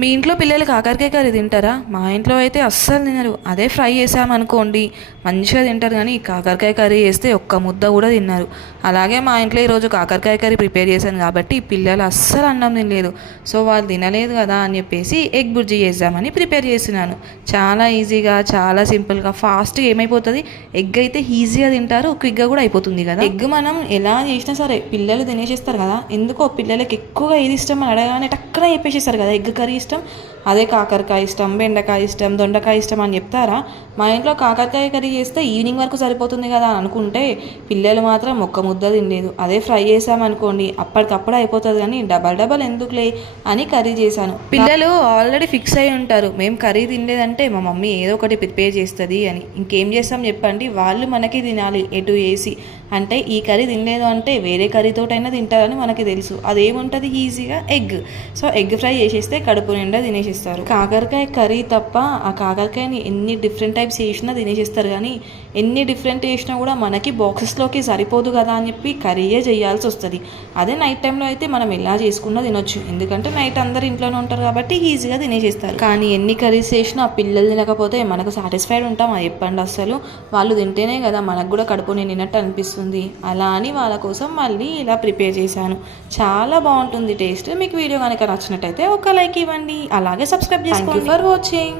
మీ ఇంట్లో పిల్లలు కాకరకాయ కర్రీ తింటారా? మా ఇంట్లో అయితే అస్సలు తినరు. అదే ఫ్రై చేసామనుకోండి మంచిగా తింటారు, కానీ కాకరకాయ కర్రీ చేస్తే ఒక్క ముద్ద కూడా తిన్నారు. అలాగే మా ఇంట్లో ఈరోజు కాకరకాయ కర్రీ ప్రిపేర్ చేశాను కాబట్టి పిల్లలు అస్సలు అన్నం తినలేదు. సో వాళ్ళు తినలేదు కదా అని చెప్పేసి ఎగ్ బుర్జీ చేద్దామని ప్రిపేర్ చేస్తున్నాను. చాలా ఈజీగా, చాలా సింపుల్గా, ఫాస్ట్గా ఏమైపోతుంది, ఎగ్ అయితే ఈజీగా తింటారు, క్విక్గా కూడా అయిపోతుంది కదా. ఎగ్ మనం ఎలా చేసినా సరే పిల్లలు తినేసేస్తారు కదా. ఎందుకో పిల్లలకి ఎక్కువగా ఏది ఇష్టం అని అడగానే టక్కన చెప్పేసేస్తారు కదా, ఎగ్ కర్రీ ఇష్టం, అదే కాకరకాయ ఇష్టం, బెండకాయ ఇష్టం, దొండకాయ ఇష్టం అని చెప్తారా? మా ఇంట్లో కాకరకాయ కర్రీ చేస్తే ఈవినింగ్ వరకు సరిపోతుంది కదా అని అనుకుంటే పిల్లలు మాత్రం ఒక్క ముద్ద తినలేదు. అదే ఫ్రై చేసామనుకోండి అప్పటికప్పుడు అయిపోతుంది, కానీ డబల్ డబల్ ఎందుకులే అని కర్రీ చేశాను. పిల్లలు ఆల్రెడీ ఫిక్స్ అయి ఉంటారు, మేము కర్రీ తినలేదంటే మా మమ్మీ ఏదో ఒకటి ప్రిపేర్ చేస్తుంది అని. ఇంకేం చేస్తాం చెప్పండి, వాళ్ళు మనకి తినాలి ఎటు వేసి. అంటే ఈ కర్రీ తినలేదు అంటే వేరే కర్రీతోటైనా తింటారని మనకి తెలుసు. అదేముంటుంది, ఈజీగా ఎగ్. సో ఎగ్ ఫ్రై చేసేస్తే కడుపు నిండా తినేసిస్తారు. కాకరకాయ కర్రీ తప్ప ఆ కాకరకాయని ఎన్ని డిఫరెంట్ టైప్స్ చేసినా తినేసిస్తారు, కానీ ఎన్ని డిఫరెంట్ చేసినా కూడా మనకి బాక్సెస్లోకి సరిపోదు కదా అని చెప్పి కర్రీయే చేయాల్సి వస్తుంది. అదే నైట్ టైంలో అయితే మనం ఎలా చేసుకున్నా తినొచ్చు, ఎందుకంటే నైట్ అందరు ఇంట్లోనే ఉంటారు కాబట్టి ఈజీగా తినేసేస్తారు. కానీ ఎన్ని కర్రీస్ చేసినా పిల్లలు తినకపోతే మనకు సాటిస్ఫైడ్ ఉంటామా చెప్పండి? అసలు వాళ్ళు తింటేనే కదా మనకు కూడా కడుపు నిండినట్టు అనిపిస్తుంది. అలా అని వాళ్ళ కోసం మళ్ళీ ఇలా ప్రిపేర్ చేశాను. చాలా బాగుంటుంది టేస్ట్. మీకు వీడియో కనుక నచ్చినట్టయితే ఒక లైక్ ఇవ్వండి, అలాగే సబ్స్క్రైబ్ చేసుకోండి. Thank you for watching.